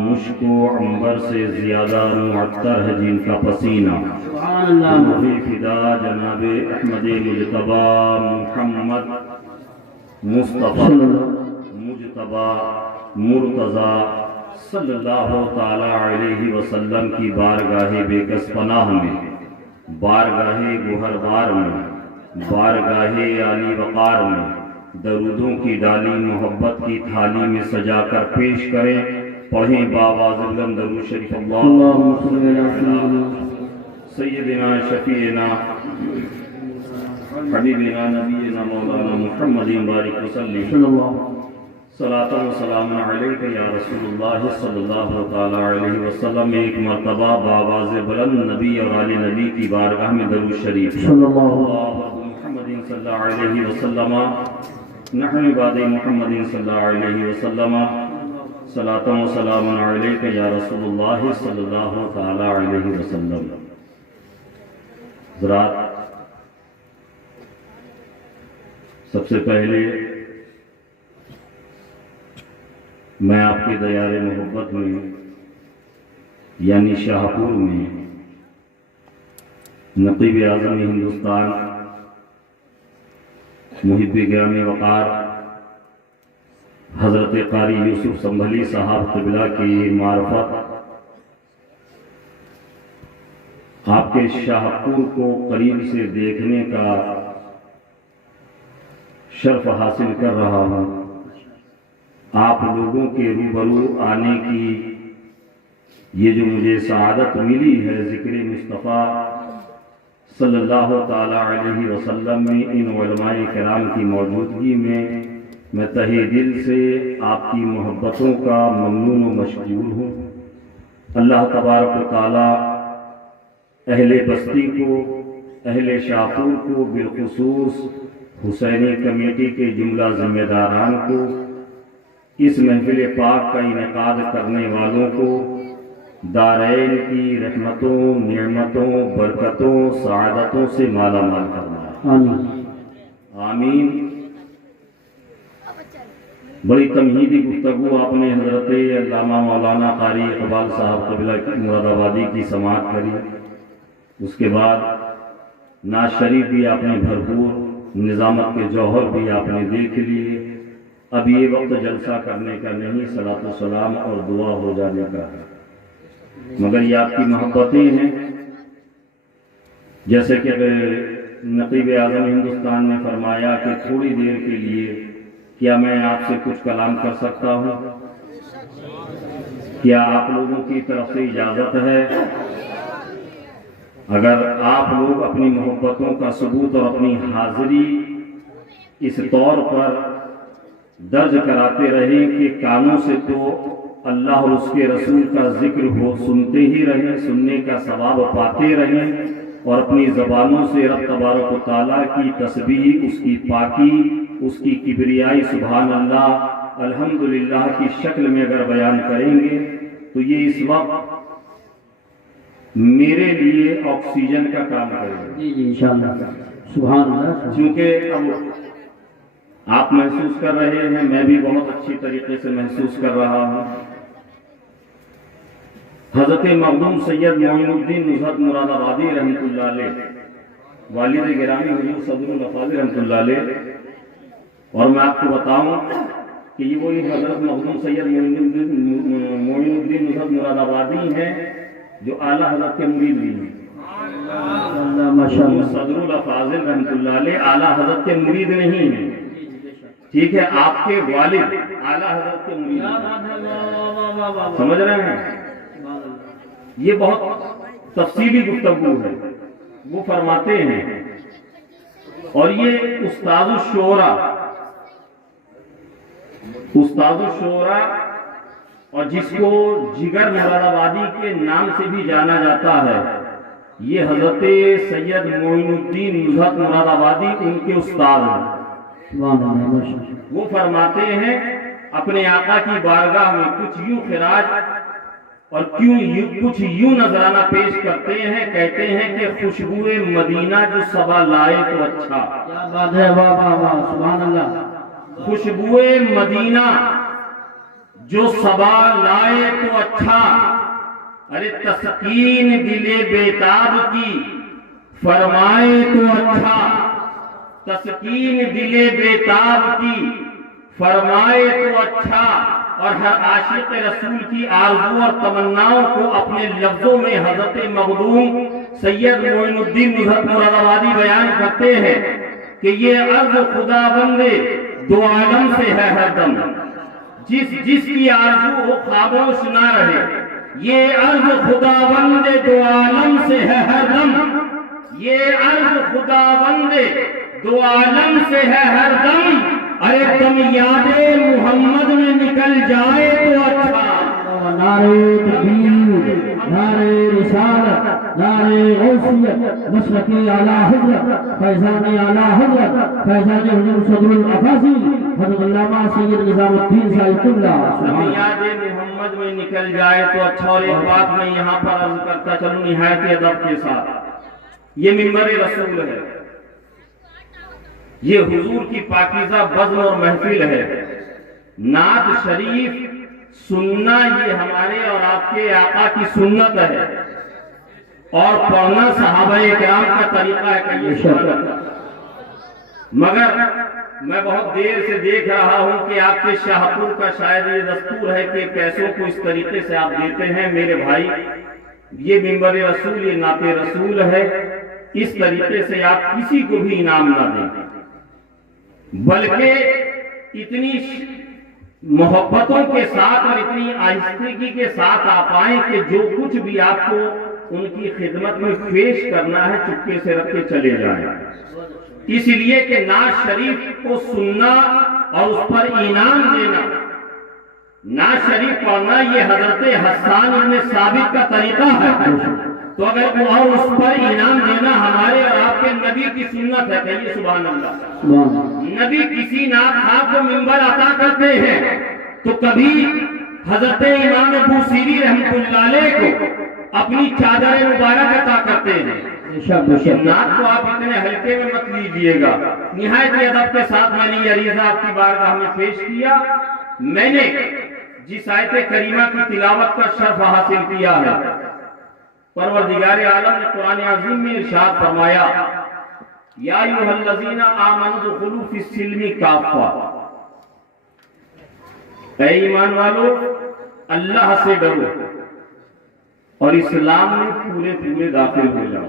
مشک و عنبر سے زیادہ معطر ہے جن کا پسینہ، وہی فدا جناب احمد مجتبی محمد مصطفیٰ مجتبی مرتضی صلی اللہ تعالی علیہ وسلم کی بارگاہ بے کس پناہ میں، بارگاہ گوہربار میں، بارگاہ عالی وقار میں درودوں کی ڈالی محبت کی تھالی میں سجا کر پیش کریں۔ پڑھیں بآواز بلند درود شریف اللہم صلی علی سیدنا شفیعنا حبیبنا نبینا مولانا محمد بارک وسلم صلاۃ و سلام علیک یا رسول اللہ صلی اللہ تعالی علیہ وسلم۔ ایک مرتبہ بآواز بلند نبی اور آل نبی کی بارگاہ میں درود شریف صلی اللہ محمد صلی اللہ علیہ وسلم، نحن بعد محمد صلی اللہ علیہ وسلم، صلاۃ و سلام علیک یا رسول اللہ صلی اللہ تعالی علیہ وسلم۔ حضرات، سب سے پہلے میں آپ کے دیار محبت میں یعنی شاہپور میں نقیب اعظم ہندوستان محب گرامی وقار حضرت قاری یوسف سنبھلی صاحب قبلہ کی معرفت، آپ کے شاہپور کو قریب سے دیکھنے کا شرف حاصل کر رہا ہوں۔ آپ لوگوں کے روبرو آنے کی یہ جو مجھے سعادت ملی ہے، ذکر مصطفیٰ صلی اللہ تعالی علیہ وسلم میں ان علماء کرام کی موجودگی میں تہہ دل سے آپ کی محبتوں کا ممنون و مشکور ہوں۔ اللہ تبارک و تعالی اہل بستی کو، اہل شاہپور کو، بالخصوص حسینی کمیٹی کے جملہ ذمہ داران کو، اس محفل پاک کا انعقاد کرنے والوں کو دارین کی رحمتوں، نعمتوں، برکتوں، سعادتوں سے مالا مال فرمائے، آمین آمین۔ بڑی تمہیدی گفتگو آپ نے حضرت علامہ مولانا قاری اقبال صاحب قبلہ مراد آبادی کی سماعت کری، اس کے بعد نعت شریف بھی آپ نے بھرپور، نظامت کے جوہر بھی آپ نے دیکھ لیے۔ اب یہ وقت جلسہ کرنے کا نہیں، صلاۃ و سلام اور دعا ہو جانے کا ہے، مگر یہ آپ کی محبتیں ہیں۔ جیسے کہ نقیب اعظم ہندوستان نے فرمایا کہ تھوڑی دیر کے لیے کیا میں آپ سے کچھ کلام کر سکتا ہوں؟ کیا آپ لوگوں کی طرف سے اجازت ہے؟ اگر آپ لوگ اپنی محبتوں کا ثبوت اور اپنی حاضری اس طور پر درج کراتے رہیں کہ کانوں سے تو اللہ اور اس کے رسول کا ذکر ہو، سنتے ہی رہیں، سننے کا ثواب پاتے رہیں، اور اپنی زبانوں سے رب تبارک و تعالیٰ کی تسبیح، اس کی پاکی، اس کی کبریائی سبحان اللہ الحمدللہ کی شکل میں اگر بیان کریں گے تو یہ اس وقت میرے لیے آکسیجن کا کام کرے گا۔ جی انشاءاللہ، سبحان اللہ۔ چونکہ اب آپ محسوس کر رہے ہیں، میں بھی بہت اچھی طریقے سے محسوس کر رہا ہوں۔ حضرت مخدوم سید معین الدین نصرت مراد آبادی رحمۃ اللہ علیہ، والد گرامی حضور صدر الافاضل رحمۃ اللہ علیہ، اور میں آپ کو بتاؤں کہ یہ وہی حضرت مخدوم سید معین الدین نصرت مراد آبادی ہیں جو اعلیٰ حضرت کے مرید بھی ہیں۔ صدر الافاضل رحمۃ اللہ علیہ اعلیٰ حضرت کے مرید نہیں ہیں، ٹھیک ہے، آپ کے والد اعلیٰ حضرت کے مرید ہیں، سمجھ رہے ہیں؟ یہ بہت تفصیلی گفتگو ہے۔ وہ فرماتے ہیں، اور یہ استاد الشورا اور جس کو جگر مراد آبادی کے نام سے بھی جانا جاتا ہے، یہ حضرت سید معین الدین نصرت مراد آبادی ان کے استاد ہیں۔ وہ فرماتے ہیں اپنے آقا کی بارگاہ میں کچھ یوں خراج اور کچھ یوں نذرانہ پیش کرتے ہیں، کہتے ہیں کہ خوشبوئے مدینہ جو صبا لائے تو اچھا. کیا بات ہے، واہ واہ واہ، سبحان اللہ. خوشبوئے مدینہ جو صبا لائے تو اچھا، ارے تسکین دل بیتاب کی فرمائے تو اچھا، تسکین دل بیتاب کی فرمائے تو اچھا. اور ہر عاشق رسول کی آرزو اور تمناؤں کو اپنے لفظوں میں حضرت مخدوم سید معین الدین مظہر مراد آبادی بیان کرتے ہیں کہ یہ عرض خدا بندے دو عالم سے ہے ہر دم، جس کی آرزو وہ خاموش نہ رہے. یہ عرض خدا بندے دو عالم سے ہے ہر دم، یہ عرض خدا بندے دو عالم سے ہے ہر دم. ارے تم یاد محمد میں نکل جائے تو اچھا. نعرے تکبیر، نعرے رسالت، نعرے غوثیت، مسلک اعلیٰ حضرت، فیضان اعلیٰ حضرت، فیضان حضور صدر الافاضل حضرت علامہ سید نظام الدین صاحب اللہ. تم یاد محمد میں نکل جائے تو اچھا. اور ایک بات میں یہاں پر عرض کرتا چلوں نہایت ادب کے ساتھ، یہ منبر رسول ہے، یہ حضور کی پاکیزہ بزم اور محفل ہے. نعت شریف سننا یہ ہمارے اور آپ کے آقا کی سنت ہے، اور پڑھنا صحابہ کرام کا طریقہ ہے کہ یہ سنت. مگر میں بہت دیر سے دیکھ رہا ہوں کہ آپ کے شاہپور کا شاید یہ دستور ہے کہ پیسوں کو اس طریقے سے آپ دیتے ہیں. میرے بھائی، یہ منبر رسول، یہ نعت رسول ہے، اس طریقے سے آپ کسی کو بھی انعام نہ دیں، بلکہ اتنی محبتوں کے ساتھ اور اتنی آہستگی کے ساتھ آپ آئیں کہ جو کچھ بھی آپ کو ان کی خدمت میں پیش کرنا ہے چپکے سے رکھ کے چلے جائیں. اس لیے کہ نعت شریف کو سننا اور اس پر انعام دینا، نعت شریف پڑھنا یہ حضرت حسان بن ثابت کا طریقہ ہے. تو اگر وہ اور اس پر انعام دینا ہمارے اور آپ کے نبی کی سنت ہے. کہیے سبحان اللہ. نبی کسی نعت خواہ کو منبر عطا کرتے ہیں تو کبھی حضرت امام بوصیری رحمۃ اللہ علیہ کو اپنی چادر مبارک عطا کرتے ہیں. نعت کو آپ اتنے ہلکے میں مت لیجئے گا. نہایت ادب کے ساتھ میں نے یہ عریضہ آپ کی بارگاہ میں پیش کیا. میں نے جس آیت کریمہ کی تلاوت کا شرف حاصل کیا ہے، پروردگار عالم نے قرآن عظیم میں ارشاد فرمایا، یا ایھا الذین آمنوا ادخلوا فی السلم کافہ. اے ایمان والو، اللہ سے ڈرو اور اسلام میں پورے پورے داخل ہو جاؤ.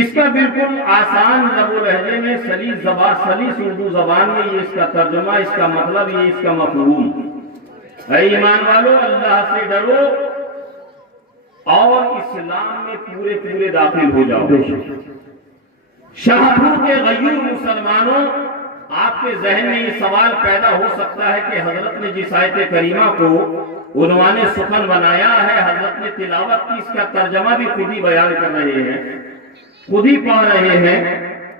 اس کا بالکل آسان لب و لہجے میں سلیس اردو زبان میں یہ اس کا ترجمہ، اس کا مطلب، یہ اس کا مفہوم. اے ایمان والو، اللہ سے ڈرو اور اسلام میں پورے پورے داخل ہو جاؤ. شاہپور کے غیور مسلمانوں، آپ کے ذہن میں یہ سوال پیدا ہو سکتا ہے کہ حضرت نے جس آیت کریمہ کو عنوان سخن بنایا ہے، حضرت نے تلاوت کی، اس کا ترجمہ بھی خود ہی بیان کر رہے ہیں، خود ہی پڑھ رہے ہیں،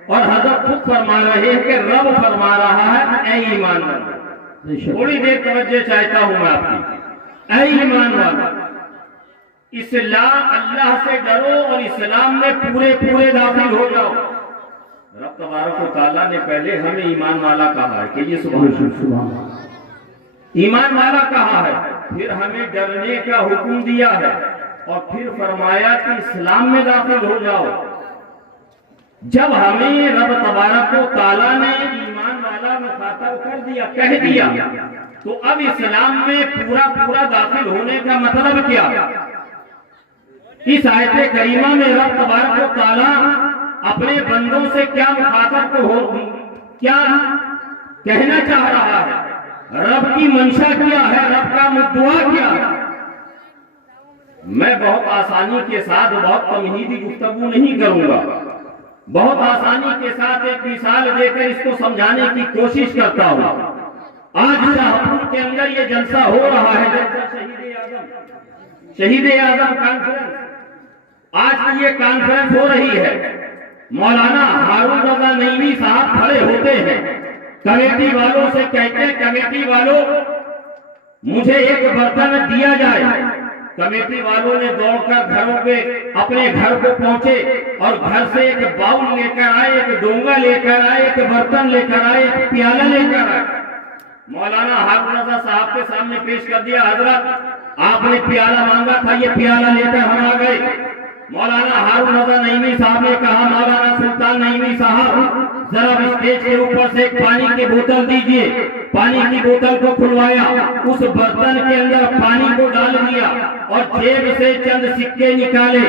اور حضرت خود فرما رہے ہیں کہ رب فرما رہا ہے اے ایمان والو. تھوڑی دیر توجہ چاہتا ہوں میں آپ کی. اے ایمان والو، اسلام، اللہ سے ڈرو اور اسلام میں پورے پورے داخل ہو جاؤ. رب تبارک و تعالیٰ نے پہلے ہمیں ایمان والا کہا ہے کہ یہ سبحان ایمان والا کہا ہے، پھر ہمیں ڈرنے کا حکم دیا ہے، اور پھر فرمایا کہ اسلام میں داخل ہو جاؤ. جب ہمیں رب تبارک و تعالیٰ نے ایمان والا مخاطب کر دیا، کہہ دیا، تو اب اسلام میں پورا پورا داخل ہونے کا مطلب کیا؟ اس آیت کریمہ میں رب تبارک و تعالیٰ اپنے بندوں سے کیا مخاطب کو کیا کہنا چاہ رہا ہے؟ رب کی منشا کیا ہے؟ رب کا مدعا کیا ہے؟ میں بہت آسانی کے ساتھ بہت تمہیدی گفتگو نہیں کروں گا، بہت آسانی کے ساتھ ایک مثال دے کر اس کو سمجھانے کی کوشش کرتا ہوں. آج شاہپور کے اندر یہ جلسہ ہو رہا ہے، جلسہ شہید اعظم کانفرنس. آج کی یہ کانفرنس ہو رہی ہے. مولانا ہارون رضا نعیمی صاحب کھڑے ہوتے ہیں، کمیٹی والوں سے کہتے ہیں، کمیٹی والوں مجھے ایک برتن دیا جائے۔ کمیٹی والوں نے دوڑ کر گھروں پہ اپنے گھر کو پہنچے اور گھر سے ایک باؤل لے کر آئے، ایک ڈونگا لے کر آئے، ایک برتن لے کر آئے، ایک پیالہ لے کر آئے۔ مولانا ہارون رضا صاحب کے سامنے پیش کر دیا، حضرت آپ نے پیالہ مانگا تھا، یہ پیالہ لے کر ہم آ گئے۔ مولانا ہارون رضا نعیمی صاحب نے کہا، مولانا سلطان نعیمی صاحب ذرا اسٹیج کے اوپر سے ایک پانی کی بوتل دیجئے۔ پانی کی بوتل کو کھلوایا، اس برتن کے اندر پانی کو ڈال دیا اور جیب سے چند سکے نکالے،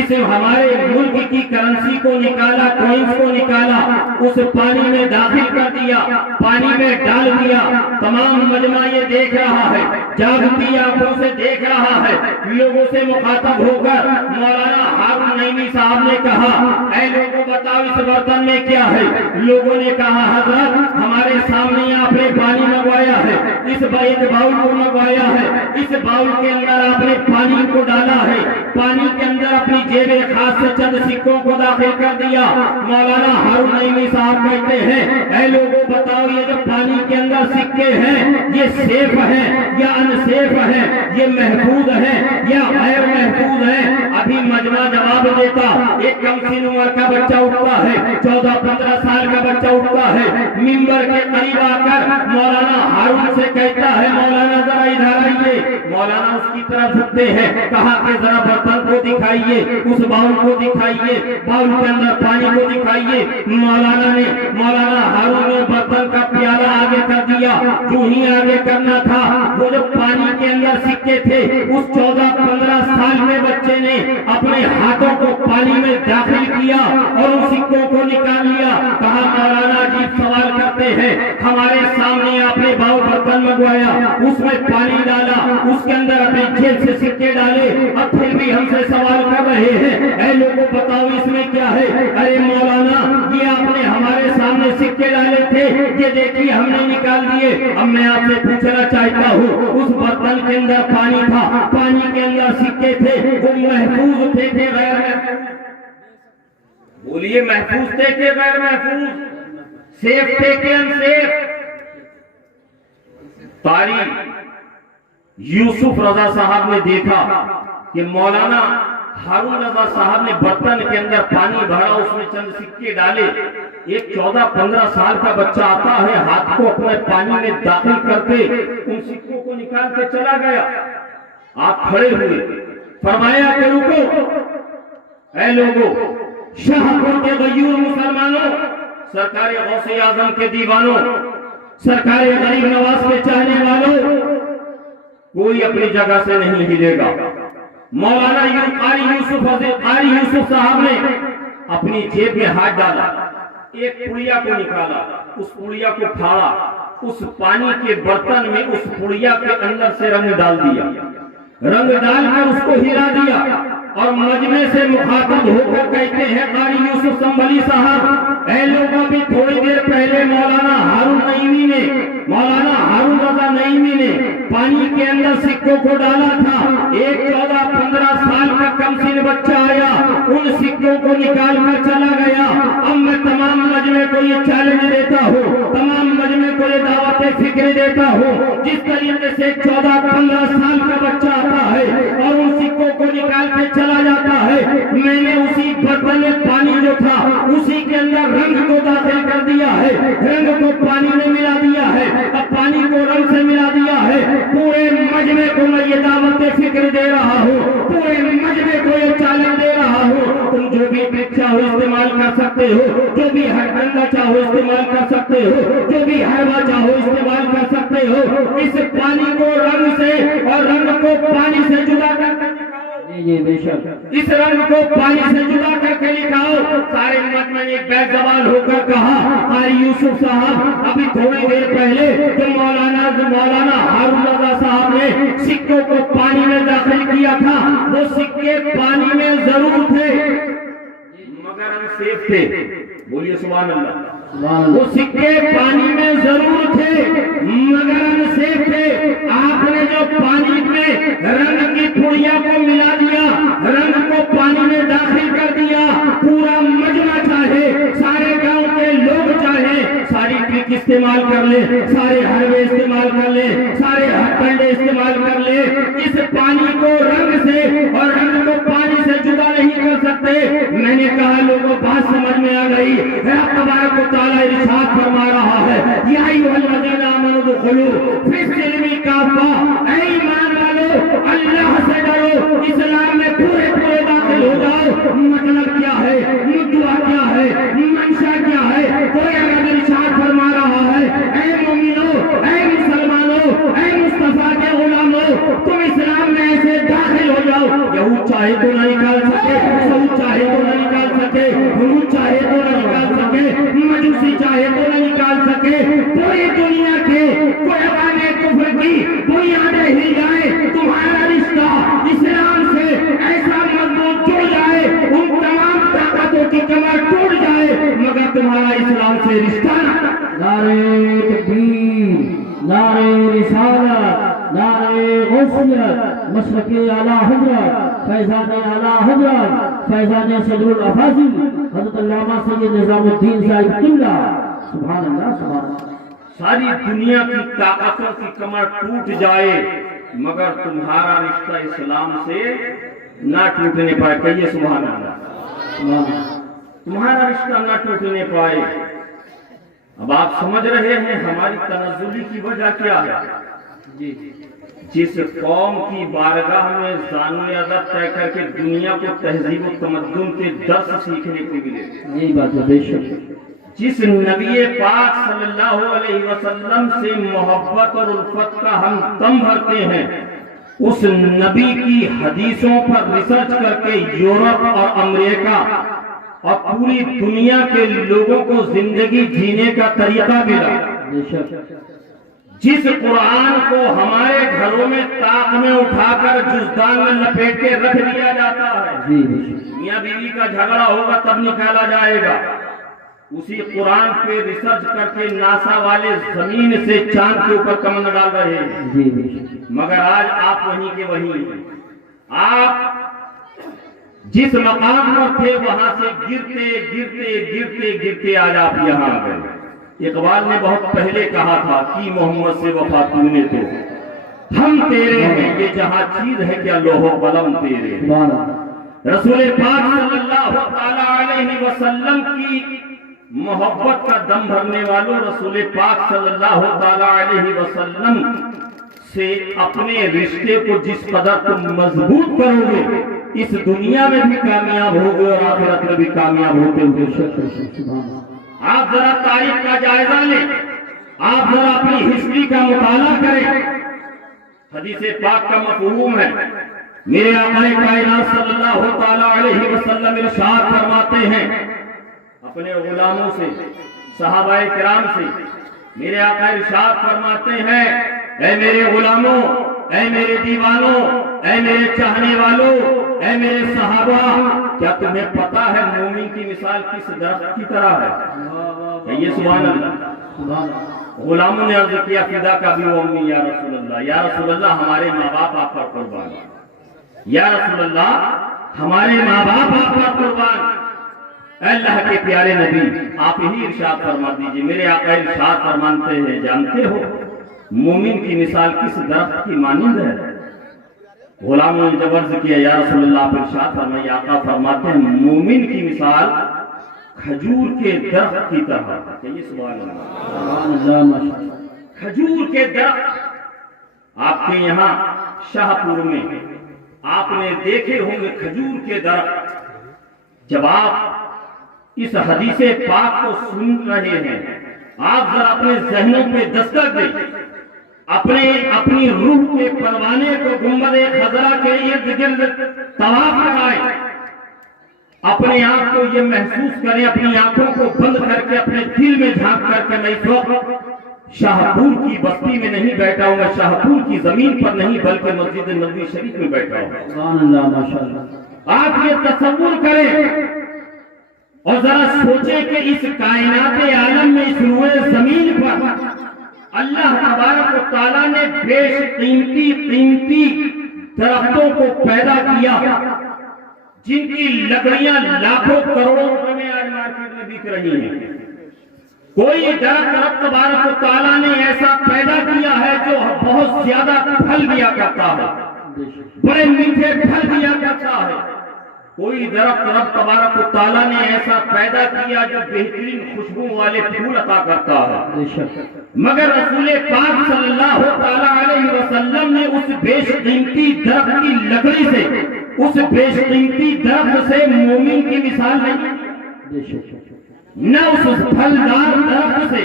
اس ہمارے ملک کی کرنسی کو نکالا، کوئنز کو نکالا، اس پانی میں داخل کر دیا، پانی میں ڈال دیا۔ تمام مجمع یہ دیکھ رہا ہے، جاگتی آنکھوں سے دیکھ رہا ہے۔ لوگوں سے مخاطب ہو کر مولانا ہارون نعیمی صاحب نے کہا، اے لوگوں بتاؤ اس برتن میں کیا ہے؟ لوگوں نے کہا، حضرت ہمارے سامنے آپ نے پانی منگوایا ہے، اس ایک باؤل کو منگوایا ہے، اس باؤل کے اندر آپ نے پانی کو ڈالا ہے، پانی کے اندر اپنی جیب خاص سے چند سکوں کو داخل کر دیا۔ مولانا ہارون نعیمی صاحب کہتے ہیں، اے لوگوں بتاؤ یہ جو پانی کے اندر سکے ہیں یہ سیف ہیں یا ان سیف ہیں، یہ محفوظ ہیں یا غیر محفوظ ہیں؟ ابھی مجمع جواب دیتا، ایک کم سن عمر کا بچہ اٹھتا ہے، 14-15 سال کا بچہ اٹھتا ہے، منبر کے قریب آ کر مولانا ہارون سے کہتا ہے، مولانا ذرا ادھر آئیے۔ مولانا اس کی طرف جھکتے ہیں، کہا کہ ذرا برتن کو دکھائیے، اس باؤل کو دکھائیے، باؤل کے اندر پانی کو دکھائیے۔ مولانا ہارون نے برتن کا پیالہ آگے کر دیا، جو ہی آگے کرنا تھا وہ جو پانی کے اندر سکے تھے، اس 14-15 سال کے بچے نے اپنے ہاتھوں کو پانی میں داخل کیا اور ان سکوں کو نکال لیا۔ کہا، مولانا جی سوال کرتے ہیں، ہمارے سامنے آپ نے باؤل برتن منگوایا، اس میں پانی ڈالا، اس کے اندر اپنے جیب سے سکے ڈالے، اب پھر بھی ہم سے سوال کر رہے ہیں، اے لوگوں بتاؤ اس میں کیا ہے؟ ارے مولانا یہ آپ نے ہمارے سامنے سکے ڈالے تھے، یہ دیکھیے ہم نے نکال دیے۔ اب میں آپ سے پوچھنا چاہتا ہوں، اس برتن کے اندر پانی تھا، پانی کے اندر سکے تھے، وہ محفوظ تھے کہ غیر محفوظ؟ بولیے، محفوظ تھے کہ غیر محفوظ؟ سیف تھے کہ ان سیف؟ قاری یوسف رضا صاحب نے دیکھا کہ مولانا ہارون رضا صاحب نے برتن کے اندر پانی بھرا، اس میں چند سکے ڈالے۔ ایک 14-15 سال کا بچہ آتا ہے، ہاتھ کو اپنے پانی میں داخل کرتے ان سکوں کو نکال کے چلا گیا۔ آپ کھڑے ہوئے، فرمایا کہ رکو، اے لوگوں، شاہپور کے غیور مسلمانوں، سرکار غوث اعظم کے دیوانوں، سرکار غریب نواز کے چاہنے والوں، کوئی اپنی جگہ سے نہیں ہلے گا۔ مولانا قاری یوسف صاحب نے اپنی جیب میں ہاتھ ڈالا، ایک پڑیا کو نکالا، اس پڑیا کو پھاڑا، اس پانی کے برتن میں اس پڑیا کے اندر سے رنگ ڈال دیا، رنگ ڈال کر اس کو ہلا دیا اور مجمع سے مخاطب ہو کر کہتے ہیں، قاری یوسف سنبھلی صاحب، اے لوگوں بھی تھوڑی دیر پہلے مولانا ہارون رضا نعیمی نے پانی کے اندر سکوں کو ڈالا تھا، ایک 14-15 سال کا کم سن بچہ آیا، ان سکوں کو نکال کر چلا گیا۔ اب میں تمام مجمع کو یہ چیلنج دیتا ہوں، تمام مجمع کو یہ دعوت فکر دیتا ہوں، جس طریقے سے 14-15 سال کا بچہ آتا ہے اور ان سکوں کو نکال کے چلا جاتا ہے، میں نے اسی برتن میں پانی جو تھا اسی کے اندر رنگ کو داخل کر دیا ہے، رنگ کو پانی میں ملا دیا ہے، اب پانی کو رنگ سے ملا دیا ہے۔ پورے مجمع کو میں یہ دعوت فکر دے رہا ہوں، پورے مجمع کو یہ چیلنج دے رہا ہوں، تم جو بھی ٹرک چاہو استعمال کر سکتے ہو، جو بھی ہتھکنڈا چاہو استعمال کر سکتے ہو، جو بھی ہروا چاہو استعمال کر سکتے ہو، اس پانی کو رنگ سے اور رنگ کو پانی سے جدا کر کے اس رنگ کو پانی سے جدا کر کے لکھاؤ۔ سارے مجمع نے بے زبان ہو کر کہا، قاری یوسف صاحب ابھی تھوڑی دیر پہلے جو مولانا ہارون رضا صاحب نے سکوں کو پانی میں داخل کیا تھا، وہ سکے پانی میں ضرور تھے مگر ہم سیف تھے۔ بولیے سبحان اللہ۔ وہ سکے پانی میں ضرور تھے مگر ہم سیف تھے۔ آپ نے جو پانی میں رنگ کی پڑیا کو ملا دیا، رنگ کو پانی میں داخل کر دیا، پورا مجمع چاہے، سارے گاؤں کے لوگ چاہے، ساری ٹرک استعمال استعمال کر لے، سارے حربے استعمال کر لے، سارے ہتھ کنڈے استعمال کر لے، اس پانی کو رنگ سے اور رنگ کو پانی سے جدا نہیں کر سکتے۔ میں نے کہا لوگوں بات سمجھ میں آ گئی۔ رب تبارک و تعالیٰ ارشاد فرما رہا ہے یا ایھا الذین آمنوا ادخلوا فی السلم کافہ، اے ایمان والو اللہ سے ڈرو، اسلام میں پورے پورے داخل ہو جاؤ۔ مطلب کیا ہے، مدعا کیا ہے، منشا کیا ہے؟ کوئی اگر ارشاد فرما رہا ہے اے مومنو، اے مسلمانوں، اے مصطفیٰ کے غلاموں، تم اسلام میں ایسے داخل ہو جاؤ۔ یہود چاہے تو نہ نکال سکے، سعود چاہے تو نہ نکال سکے، ہنود چاہے تو نہ نکال سکے، مجوسی چاہے تو نہ نکال سکے۔ پوری دنیا کے قرآن کفر کی بنیادیں ہل جائیں، تمہارا رشتہ اسلام سے ایسا مضبوط جڑ جائے، ان تمام طاقتوں کی کمر ٹوٹ جائے، مگر تمہارا اسلام سے رشتہ نہ۔ نعرہ تکبیر، نعرہ رسالت، نعرہ غوثیت، مشرق اعلی حضرت فیضان اعلی حضرت فیضان صدر الافاضل حضرت علامہ سید نظام الدین صاحب قبلہ۔ سبحان اللہ، سبحان اللہ۔ ساری دنیا کی طاقتوں کی کمر ٹوٹ جائے مگر تمہارا رشتہ اسلام سے نہ ٹوٹنے پائے۔ کہیے سبحان اللہ۔ سبحان اللہ۔ تمہارا رشتہ نہ ٹوٹنے پائے۔ اب آپ سمجھ رہے ہیں ہماری تنزلی کی وجہ کیا ہے؟ جی جس قوم کی بارگاہ میں زانو ادب طے کر کے دنیا کو تہذیب و تمدن کے درس سیکھنے کو ملے، یہی بات ہے، بے شک۔ جس نبی پاک صلی اللہ علیہ وسلم سے محبت اور الفت کا ہم دم بھرتے ہیں، اس نبی کی حدیثوں پر ریسرچ کر کے یورپ اور امریکہ اور پوری دنیا کے لوگوں کو زندگی جینے کا طریقہ ملا، بے شک۔ جس قرآن کو ہمارے گھروں میں طاق میں اٹھا کر جزدان میں لپیٹ کے رکھ دیا جاتا ہے، جی بے شک۔ میاں بیوی کا جھگڑا ہوگا تب نکالا جائے گا، اسی قرآن پہ ریسرچ کر کے ناسا والے زمین سے چاند کے اوپر کمند ڈال رہے ہیں، جی بے شک۔ مگر آج آپ وہیں کے وہیں ہیں۔ آپ جس مقام پر تھے وہاں سے گرتے گرتے گرتے گرتے آج آپ یہاں آ گئے۔ اقبال نے بہت پہلے کہا تھا کہ محمد سے وفا تو نے تو ہم تیرے ہیں، یہ جہاں چیز ہے کیا لوح و قلم تیرے ہیں۔ سبحان اللہ۔ رسول پاک صلی اللہ تعالی علیہ وسلم کی محبت کا دم بھرنے والوں، رسول پاک صلی اللہ تعالی علیہ وسلم سے اپنے رشتے کو جس قدر تم مضبوط کرو گے، اس دنیا میں بھی کامیاب ہوگے اور آخرت میں بھی کامیاب ہوتے ہوئے۔ سبحان اللہ۔ آپ ذرا تاریخ کا جائزہ لیں، آپ ذرا اپنی ہسٹری کا مطالعہ کریں۔ حدیث پاک کا مفہوم ہے، میرے آقا کائنات صلی اللہ تعالی علیہ وسلم ارشاد فرماتے ہیں اپنے غلاموں سے، صحابہ کرام سے، میرے آقا ارشاد فرماتے ہیں اے میرے غلاموں، اے میرے دیوانوں، اے میرے چاہنے والوں، اے میرے صحابہ، کیا تمہیں پتا ہے مومن کی مثال کس درخت کی طرح ہے؟ کہیے سبحان اللہ۔ غلاموں نے عرض کیا فدا کا بھی و امی یا رسول اللہ، یا رسول اللہ ہمارے ماں باپ آپ پر قربان، یا رسول اللہ ہمارے ماں باپ آپ پر قربان۔ اے اللہ کے پیارے نبی آپ ہی ارشاد فرما دیجئے۔ میرے آقا ارشاد فرماتے ہیں جانتے ہو مومن کی مثال کس درخت کی مانند ہے؟ غلاموں نے جب عرض کیا یا رسول اللہ آپ ارشاد فرمائیے، آقا فرماتے ہیں مومن کی مثال کھجور کے درخت کی طرح ہے۔ کہیے سبحان اللہ۔ کھجور کے درخت آپ کے یہاں شاہ پور میں آپ نے دیکھے ہوں گے کھجور کے درخت۔ جب آپ اس حدیث پاک کو سن رہے ہیں آپ ذرا اپنے ذہنوں پہ دستک دیں، اپنی روح کے پروانے کو گنبد خضرا کے ارد گرد طواف کرائیں، اپنے آپ کو یہ محسوس کریں، اپنی آنکھوں کو بند کر کے اپنے دل میں جھانک کر کے میں اس وقت شاہ پور کی بستی میں نہیں بیٹھا ہوں، میں شاہ پور کی زمین پر نہیں بلکہ مسجد نبوی شریف میں بیٹھا ہوں۔ سبحان اللہ، ماشاءاللہ۔ آپ یہ تصور کریں اور ذرا سوچیں کہ اس کائنات عالم میں اس روئے زمین پر اللہ تبارک و تعالیٰ نے بیش قیمتی درختوں کو پیدا کیا جن کی لکڑیاں لاکھوں کروڑوں روپے میں آج مارکیٹ میں بک رہی ہیں۔ کوئی درخت رب تبارک و تعالیٰ نے ایسا پیدا کیا ہے جو بہت زیادہ پھل دیا کرتا ہے، بڑے میٹھے پھل دیا کرتا ہے۔ کوئی درخت رب تبارک و تعالیٰ نے ایسا پیدا کیا جو بہترین خوشبو والے پھول عطا کرتا ہے، مگر رسول پاک صلی اللہ تعالیٰ علیہ وسلم نے اس بیش قیمتی درخت کی لکڑی سے، اس بیش قیمتی درخت سے مومن کی مثال نہیں، نہ اس پھلدار درخت سے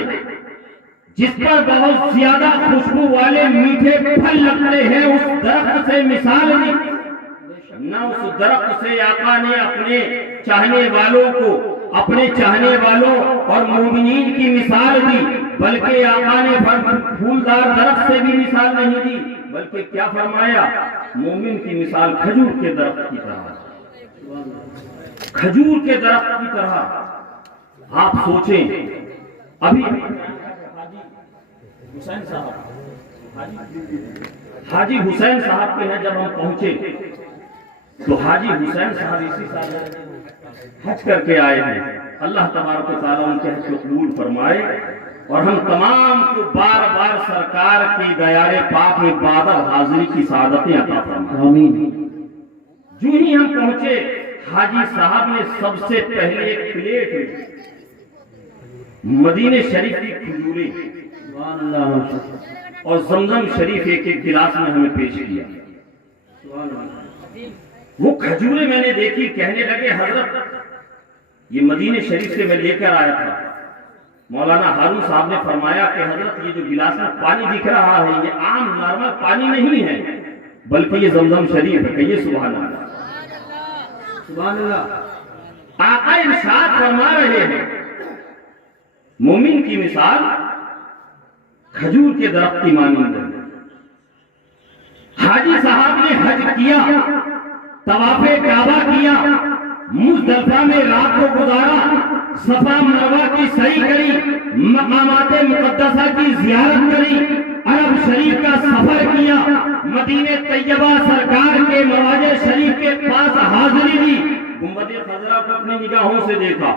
جس پر بہت زیادہ خوشبو والے میٹھے پھل لگتے ہیں، اس درخت سے مثال نہیں، نہ اس درخت سے آقا نے اپنے چاہنے والوں کو، اپنے چاہنے والوں اور مومنین کی مثال دی، بلکہ آقا نے پھولدار درخت سے بھی مثال نہیں دی، بلکہ کیا فرمایا؟ مومن کی مثال کھجور کے درخت کی طرح، کھجور کے درخت کی طرح۔ آپ سوچیں، ابھی حاجی حسین صاحب کے ہیں جب ہم پہنچے تو حاجی حسین صاحب اسی سال حج کر کے آئے ہیں، اللہ تبارک و تعالیٰ ان کے حج کو قبول فرمائے، اور ہم تمام کو بار بار سرکار کی دیار پاک میں بادل حاضری کی سعادتیں عطا فرمائے، آمین۔ جو ہی ہم پہنچے، حاجی صاحب نے سب سے پہلے ایک پلیٹ میں مدینہ شریف کی کھجوریں اور زمزم شریف ایک ایک گلاس میں ہمیں پیش کیا۔ وہ کھجوریں میں نے دیکھی، کہنے لگے حضرت یہ مدینہ شریف سے میں لے کر آیا تھا۔ مولانا ہارون صاحب نے فرمایا کہ حضرت یہ جو گلاس میں پانی دکھ رہا ہے یہ عام نارمل پانی نہیں ہے، بلکہ یہ زمزم شریف ہے۔ کہیے سبحان اللہ، سبحان اللہ۔ آقا ارشاد فرما رہے ہیں مومن کی مثال کھجور کے درخت کی مانند ہے۔ حاجی صاحب نے حج کیا، طواف کعبہ کیا، مزدلفہ میں رات کو گزارا، صفا مروہ کی سعی کری، مقامات مقدسہ کی زیارت کری، عرب شریف کا سفر کیا، مدینہ طیبہ سرکار کے مواضع شریف کے پاس حاضری دی، گنبد خضرا کو اپنی نگاہوں سے دیکھا۔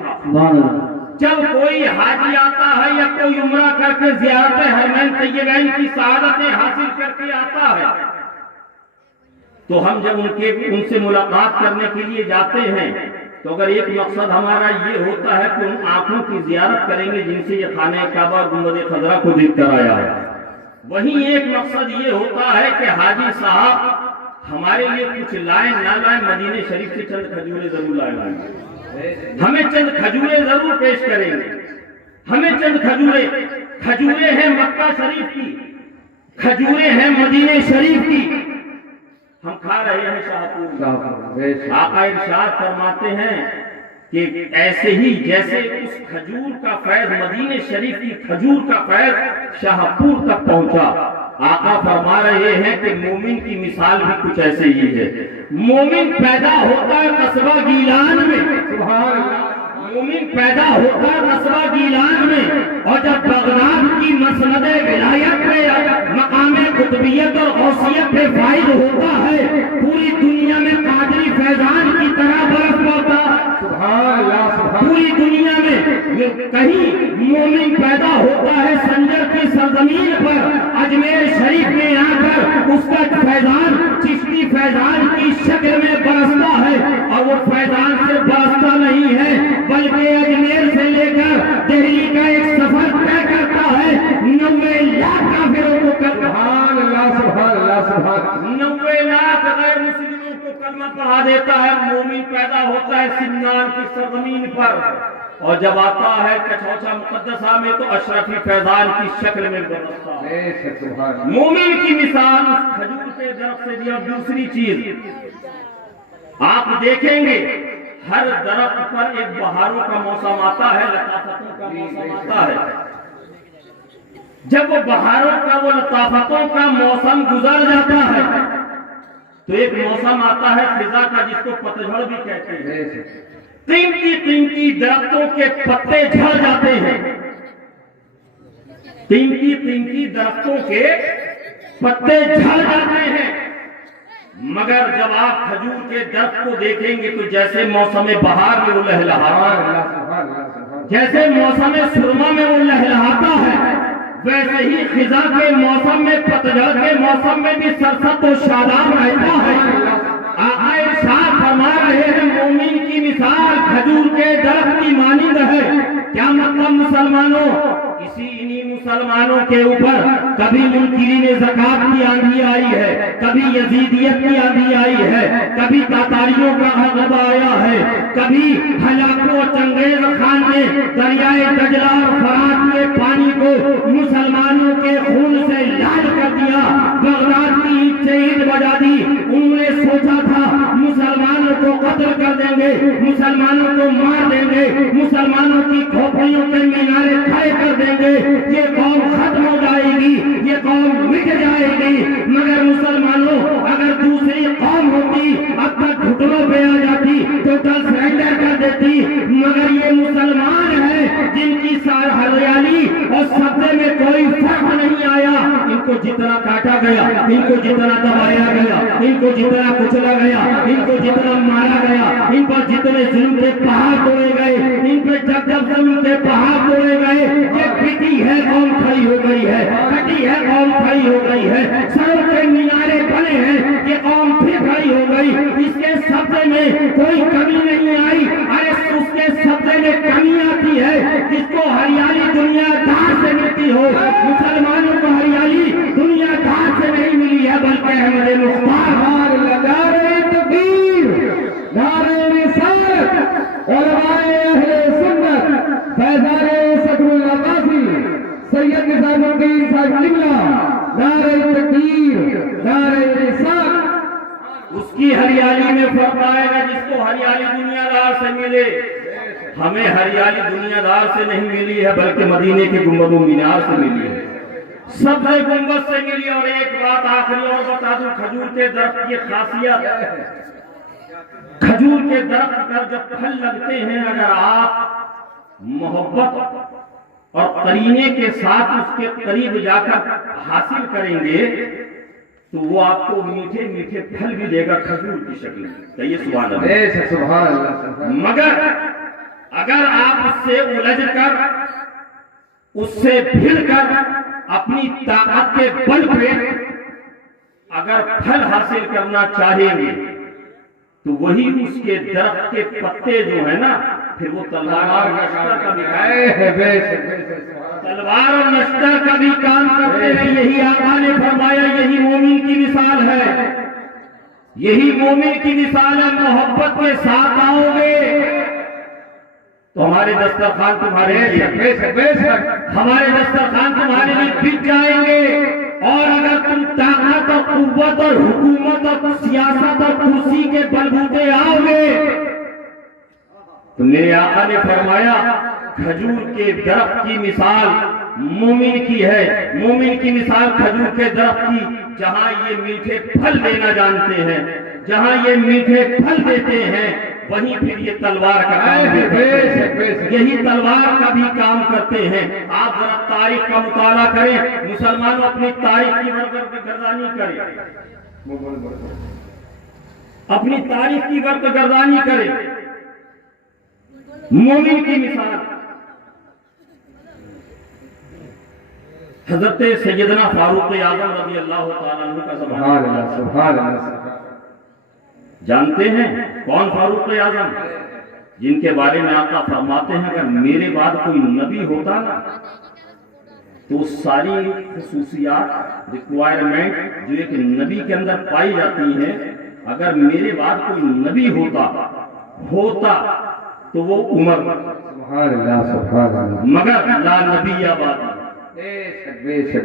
جب کوئی حاجی آتا ہے یا کوئی عمرہ کر کے زیارت حرمین طیبین کی سعادتیں حاصل کر کے آتا ہے تو ہم جب ان سے ملاقات کرنے کے لیے جاتے ہیں تو اگر ایک مقصد ہمارا یہ ہوتا ہے کہ ان آنکھوں کی زیارت کریں گے جن سے یہ خانہ کعبہ اور گنبد خضرا کو دیکھ کر آیا ہے، وہیں ایک مقصد یہ ہوتا ہے کہ حاجی صاحب ہمارے لیے کچھ لائیں نہ لائیں، مدینہ شریف سے چند کھجوریں ضرور لائیں، ہمیں چند کھجوریں ضرور پیش کریں گے، ہمیں چند کھجوریں ہیں مکہ شریف کی، کھجوریں ہیں مدینہ شریف کی، ہم کھا رہے ہیں شاہپور۔ آقا ارشاد فرماتے ہیں کہ ایسے ہی جیسے اس کھجور کا فیض، مدینہ شریف کی کھجور کا فیض شاہپور تک پہنچا، آقا فرما رہے ہیں کہ مومن کی مثال بھی کچھ ایسے ہی ہے۔ مومن پیدا ہوتا ہے قصبہ گیلان میں، سبحان اللہ، مومن پیدا ہوتا ہے قصبہ گیلان میں، اور جب بغداد کی مسند ولایت میں مقام قطبیت اور غوثیت پہ فائد ہوتا ہے، پوری دنیا میں قادری فیضان کی طرح برف پڑتا ہے، سبحان اللہ، پوری دنیا میں کہیں مومن پیدا ہوتا ہے سنجر کی سرزمین پر، اجمیر شریف میں آ کر اس کا فیضان چشتی فیضان کی شکل میں برستا ہے، اور وہ فیضان سے برستا نہیں ہے بلکہ اجمیر سے لے کر دہلی کا ایک سفر طے کرتا ہے، 90 لاکھ کافروں کو سبحان اللہ، سبحان اللہ، سبحان 90 لاکھ غیر مسلموں کو کلمہ پڑھا دیتا ہے۔ مومن پیدا ہوتا ہے سمنان کی سرزمین پر، اور جب آتا ہے کچھوچا مقدسہ میں تو اشرفی فیضان کی شکل میں برستا ہے۔ مومن کی مثال اس کھجور کے درخت سے دیا۔ دوسری چیز آپ دیکھیں گے ہر درخت پر ایک بہاروں کا موسم آتا ہے، لطافتوں کا موسم آتا ہے۔ جب وہ بہاروں کا، وہ لطافتوں کا موسم گزر جاتا ہے تو ایک موسم آتا ہے خزاں کا، جس کو پتجھڑ بھی کہتے ہیں۔ قیمتی درختوں کے پتے جھڑ جاتے ہیں، قیمتی درختوں کے پتے جھڑ جاتے ہیں، مگر جب آپ کھجور کے درخت کو دیکھیں گے تو جیسے موسم بہار میں وہ لہلہاتا ہے، جیسے موسم سرما میں وہ لہلہاتا ہے، ویسے ہی خزاں کے موسم میں، پتجھڑ کے موسم میں بھی سرسبز و شاداب رہتا ہے۔ آقا ارشاد فرما رہے ہیں مومن کی مثال کھجور کے درخت کی مانند ہے۔ کیا مطلب مسلمانوں؟ انہی مسلمانوں کے اوپر کبھی منکرین زکات کی آندھی آئی ہے، کبھی یزیدیت کی آندھی آئی ہے، کبھی تاتاریوں کا غضب آیا ہے، کبھی ہلاکو و چنگیز خان نے دریائے دجلہ اور فرات کے پانی کو مسلمانوں کے خون سے لال کر دیا، بغداد کی اینٹ سے اینٹ بجا دی۔ انہوں نے سوچا تھا مسلمانوں کو قتل کر دیں گے، مسلمانوں کو مار دیں گے، مسلمانوں کی کھوپڑیوں کے مینارے کھڑے کر دیں گے، یہ قوم ختم ہو جائے گی، یہ قوم مٹ جائے گی۔ مگر مسلمانوں اگر دوسری قوم ہوتی اب تک گھٹنوں پہ آ جاتی، ٹوٹل سرنڈر کر دیتی، مگر یہ مسلمان ہیں جن کی ہریالی اور سبزے میں کوئی فرق نہیں آیا۔ ان کو جتنا کاٹا گیا، ان کو جتنا دبایا گیا، ان کو جتنا کچلا گیا، ان کو جتنا مارا گیا، ان پر جتنے ظلم کے پہاڑ توڑے گئے، ان پہ جب جب ظلم کے پہاڑ توڑے گئے، یہ پٹی ہے قوم کھڑی ہو گئی ہے، کٹی ہے قوم کھڑی ہو گئی ہے، سڑوں کے مینارے بنے ہیں، یہ قوم پھر کھڑی ہو گئی۔ اس کے سبزے میں کوئی کمی نہیں آئی، ارے اس کے سبزے میں کمی آتی ہے جس کو ہریالی دنیا دار سے ملتی ہو۔ مسلمانوں کو ہریالی دنیا دار سے نہیں ملی ہے بلکہ احمد مختار نعرہ تکبیر، نعرہ رسالت، علماء اہل سنت، فیضان صدر العباسی سید نظام الدین صاحب قبلہ، نعرہ تکبیر، نعرہ رسالت۔ اس کی ہریالی میں فرق آئے گا جس کو ہریالی دنیا دار سے ملے۔ ہمیں ہریالی دنیا دار سے نہیں ملی ہے بلکہ مدینے کے گنبد و مینار سے ملی ہے، سبز گنبد سے ملی۔ اور ایک بات آخری اور بتا دوں، کھجور کے درخت کی خاصیت ہے، کھجور کے درخت پر جب پھل لگتے ہیں اگر آپ محبت اور قرینے کے ساتھ اس کے قریب جا کر حاصل کریں گے تو وہ آپ کو میٹھے میٹھے پھل بھی دے گا کھجور کی شکل میں۔ یہ سبحان اللہ، سبحان اللہ۔ مگر اگر آپ اس سے الجھ کر، اس سے بھڑ کر اپنی طاقت کے بل پہ اگر پھل حاصل کرنا چاہیں گے تو وہی اس کے درخت کے پتے جو ہے نا، پھر وہ تلوار اور نشتر کا بھی کام کرتے ہیں۔ یہی آقا نے فرمایا یہی مومن کی مثال ہے، یہی مومن کی مثال ہے۔ محبت کے ساتھ آؤ گے تو ہمارے دسترخوان تمہارے لیے، ہمارے دسترخوان تمہارے لیے بک جائیں گے۔ اور اگر تم طاقت اور قوت اور حکومت اور سیاست اور کرسی کے بلبوتے آؤ گے تو میرے آقا نے فرمایا کھجور کے درخت کی مثال مومن کی ہے، مومن کی مثال کھجور کے درخت کی۔ جہاں یہ میٹھے پھل دینا جانتے ہیں، جہاں یہ میٹھے پھل دیتے ہیں، وہیں پھر یہ تلوار کا کام بھی کرتے ہیں، یہی تلوار کا بھی کام کرتے ہیں۔ آپ ذرا تاریخ کا مطالعہ کریں، مسلمانوں اپنی تاریخ کی گردانی کریں، اپنی تاریخ کی گردانی کریں۔ مومن کی مثال حضرت سیدنا فاروق اعظم رضی اللہ تعالیٰ عنہ کا زمانہ، سبحان اللہ۔ جانتے ہیں کون فاروق اعظم؟ جن کے بارے میں آقا فرماتے ہیں اگر میرے بعد کوئی نبی ہوتا نا تو ساری خصوصیات ریکوائرمنٹ جو ایک نبی کے اندر پائی جاتی ہیں، اگر میرے بعد کوئی نبی ہوتا تو وہ عمر، سبحان اللہ، سبحان اللہ۔ مگر لا نبی آباد،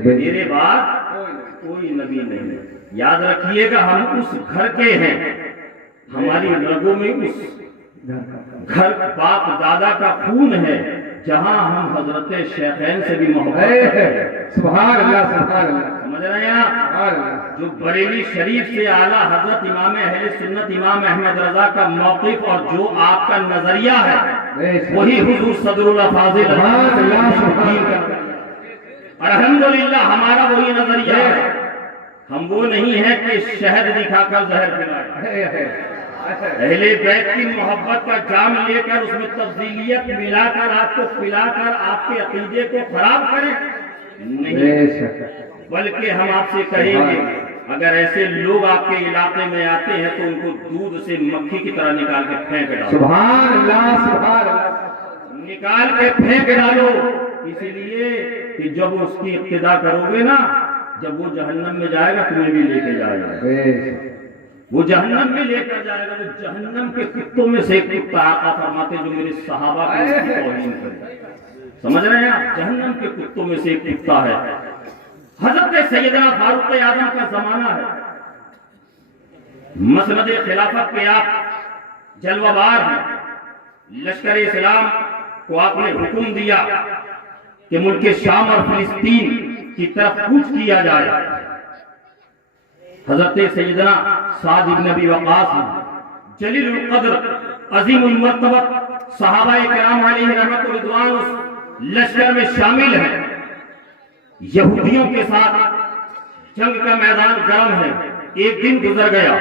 میرے بعد کوئی نبی نہیں۔ یاد رکھیے گا ہم اس گھر کے ہیں، ہماری رگوں میں اس گھر باپ دادا کا خون ہے جہاں ہم حضرت شیخین سے بھی محبت کرتے ہیں۔ سبحان اللہ، سبحان اللہ۔ سمجھ رہے ہیں؟ جو بریلی شریف سے اعلیٰ حضرت امام اہل سنت امام احمد رضا کا موقف اور جو آپ کا نظریہ ہے وہی حضور صدر الفاضل الحمدللہ ہمارا وہی نظریہ ہے۔ ہم وہ نہیں ہے کہ شہد دکھا کر زہر پلائے، اہل بیت کی محبت کا جام لے کر اس میں تفضیلیت ملا کر آپ کو پلا کر آپ کے عقیدے کو خراب کریں؟ نہیں، بلکہ ہم آپ سے کہیں گے اگر ایسے لوگ آپ کے علاقے میں آتے ہیں تو ان کو دودھ سے مکھی کی طرح نکال کے پھینک ڈالو۔ سبحان اللہ، سبحان اللہ، نکال کے پھینک ڈالو، اس لیے کہ جب اس کی اقتدا کرو گے نا، جب وہ جہنم میں جائے گا تمہیں بھی لے کے جائے گا، وہ جہنم میں لے کر جائے گا۔ وہ جہنم کے کتوں میں سے ایک کتا آقا فرماتے جو میرے صحابہ کو اس کی توہین کرے، سمجھ رہے ہیں آپ؟ جہنم کے کتوں میں سے ایک کتا ہے۔ حضرت سیدنا فاروق اعظم کا زمانہ ہے، مسند خلافت کے آپ جلوہ بار ہیں۔ لشکر اسلام کو آپ نے حکم دیا کہ ملک شام اور فلسطین کی طرف کوچ کیا جائے۔ حضرت سیدنا سعد بن ابی وقاص جلیل القدر عظیم المرتبت صحابہ کرام علیہ رحمت و رضوان اس لشکر میں شامل ہیں۔ یہودیوں کے ساتھ جنگ کا میدان گرم ہے۔ ایک دن گزر گیا،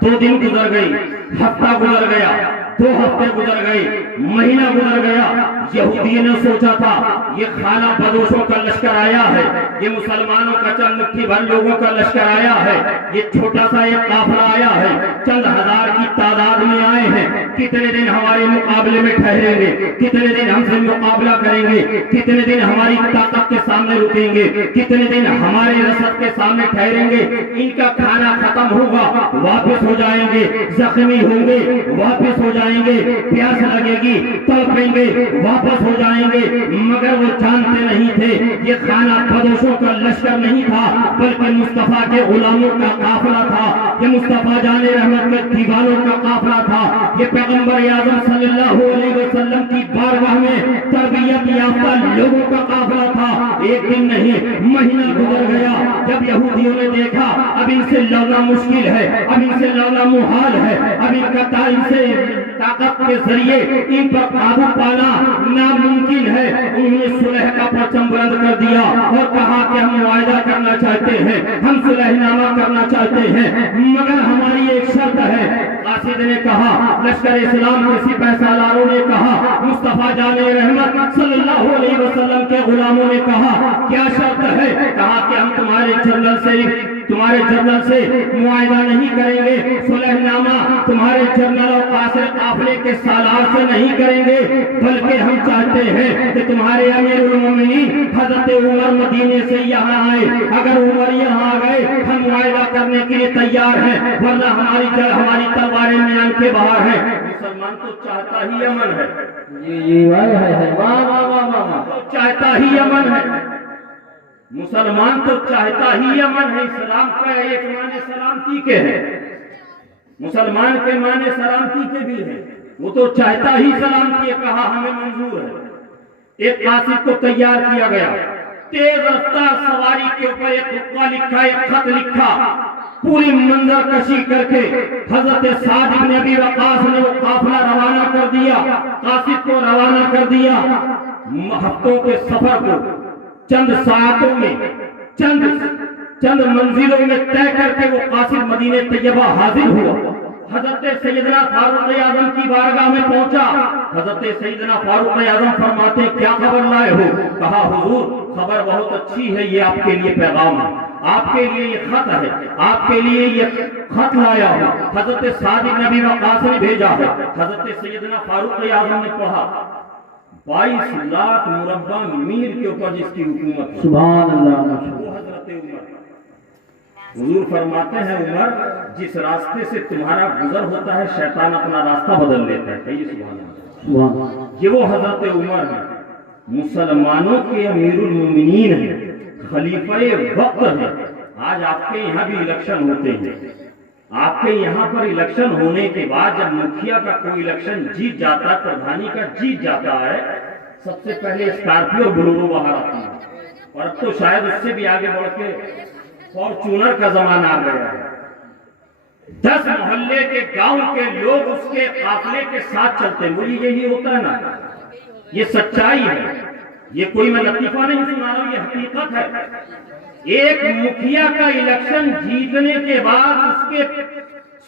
2 دن گزر گئی، ہفتہ گزر گیا، 2 ہفتے گزر گئے، مہینہ گزر گیا۔ یہودی نے سوچا تھا یہ خانہ بدوشوں کا لشکر آیا ہے، یہ مسلمانوں کا چند مٹھی بھر لوگوں کا لشکر آیا ہے، یہ چھوٹا سا ایک قافلہ آیا ہے، چند ہزار کی تعداد میں آئے ہیں، کتنے دن ہمارے مقابلے میں ٹھہریں گے، کتنے دن ہم سے مقابلہ کریں گے، کتنے دن ہماری طاقت کے سامنے رکیں گے، کتنے دن ہمارے رسد کے سامنے ٹھہریں گے۔ ان کا کھانا ختم ہوگا، واپس ہو جائیں گے، زخمی ہوں گے، واپس ہو جائیں گے، پیاس لگے گی تڑپیں گے، واپس ہو جائیں گے۔ مگر وہ جانتے نہیں تھے یہ خانہ بدوشوں کا لشکر نہیں تھا، بلکہ مصطفیٰ کے غلاموں کا قافلہ تھا، یہ مصطفیٰ جان رحمت کے دیوانوں کا قافلہ تھا، یہ پیغمبر اعظم صلی اللہ علیہ وسلم کی بارگاہ میں تربیت یافتہ لوگوں کا قافلہ تھا۔ ایک دن نہیں، مہینہ گزر گیا۔ جب یہودیوں نے دیکھا اب ان سے لڑنا مشکل ہے، اب ان سے لڑنا محال ہے، اب ان کا ان سے طاقت کے ذریعے ان پر قابو پانا ناممکن ہے، انہوں نے صلح کا پرچم بلند کر دیا اور کہا کہ ہم معاہدہ کرنا چاہتے ہیں، ہم صلح نامہ کرنا چاہتے ہیں، مگر ہماری ایک شرط ہے۔ قاصد نے کہا، لشکر اسلام کے سپہ سالاروں نے کہا، مصطفیٰ جان رحمت صلی اللہ علیہ وسلم کے غلاموں نے کہا، کیا شرط ہے؟ کہا کہ ہم تمہارے جنرل سے معاہدہ نہیں کریں گے، صلح نامہ تمہارے جنرل اور قافلے کے سالار سے نہیں کریں گے، بلکہ ہم چاہتے ہیں کہ تمہارے امیر المومنین حضرت عمر مدینے سے یہاں آئے، اگر عمر یہاں آ گئے ہم معاہدہ کرنے کے لیے تیار ہیں، ورنہ ہماری تلواریں میان کے باہر ہیں۔ مسلمان تو چاہتا ہی امن ہے، چاہتا ہی امن ہے، مسلمان تو چاہتا ہی امن ہے۔ اسلام کا ایک معنی سلامتی کے ہے، مسلمان کے معنی سلامتی کے بھی ہیں، وہ تو چاہتا ہی سلامتی ہے، کہا ہمیں منظور ہے۔ ایک قاصد کو تیار کیا گیا، تیز رفتار سواری کے اوپر ایک خطہ لکھا، ایک خط لکھا، پوری منظر کشی کر کے حضرت سعد بن ابی وقاص نے وہ قافلہ روانہ کر دیا، قاصد کو روانہ کر دیا۔ ہفتوں کے سفر کو چند ساعتوں میں چند منزلوں میں طے کر کے وہ قاصد مدینہ طیبہ حاضر ہوا۔ حضرت سیدنا فاروق اعظم کی بارگاہ میں پہنچا۔ حضرت سیدنا فاروق اعظم فرماتے کیا خبر لائے ہو؟ کہا حضور خبر بہت اچھی ہے، یہ آپ کے لیے پیغام ہے، آپ کے لیے یہ خط ہے، آپ کے لیے یہ خط لایا ہوں، حضرت سعد بن ابی وقاص نے بھیجا ہے۔ حضرت سیدنا فاروق اعظم نے پڑھا، 22 لاکھ مربع میل کے اوپر جس کی حکومت ہے، سبحان اللہ، وہ حضرت عمر۔ حضور فرماتے ہیں عمر جس راستے سے تمہارا گزر ہوتا ہے شیطان اپنا راستہ بدل لیتا ہے، کہیے سبحان اللہ۔ یہ وہ حضرت عمر ہیں، مسلمانوں کے امیر المومنین ہیں، خلیفہ وقت ہیں۔ آج آپ کے یہاں بھی الیکشن ہوتے ہیں، آپ کے یہاں پر الیکشن ہونے کے بعد جب مکھیا کا کوئی الیکشن جیت جاتا ہے، پردھانی کا جیت جاتا ہے، سب سے پہلے اسکارپیو اور بلورو باہر آتی ہے، اور اب تو شاید اس سے بھی آگے بڑھ کے فارچونر کا زمانہ آ گیا ہے۔ 10 محلے کے گاؤں کے لوگ اس کے قافلے کے ساتھ چلتے ہیں۔ مجھے یہی ہوتا ہے نا، یہ سچائی ہے، یہ کوئی میں لطیفہ نہیں سنا رہا ہوں، یہ حقیقت ہے۔ ایک مکھیا کا الیکشن جیتنے کے بعد اس کے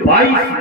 22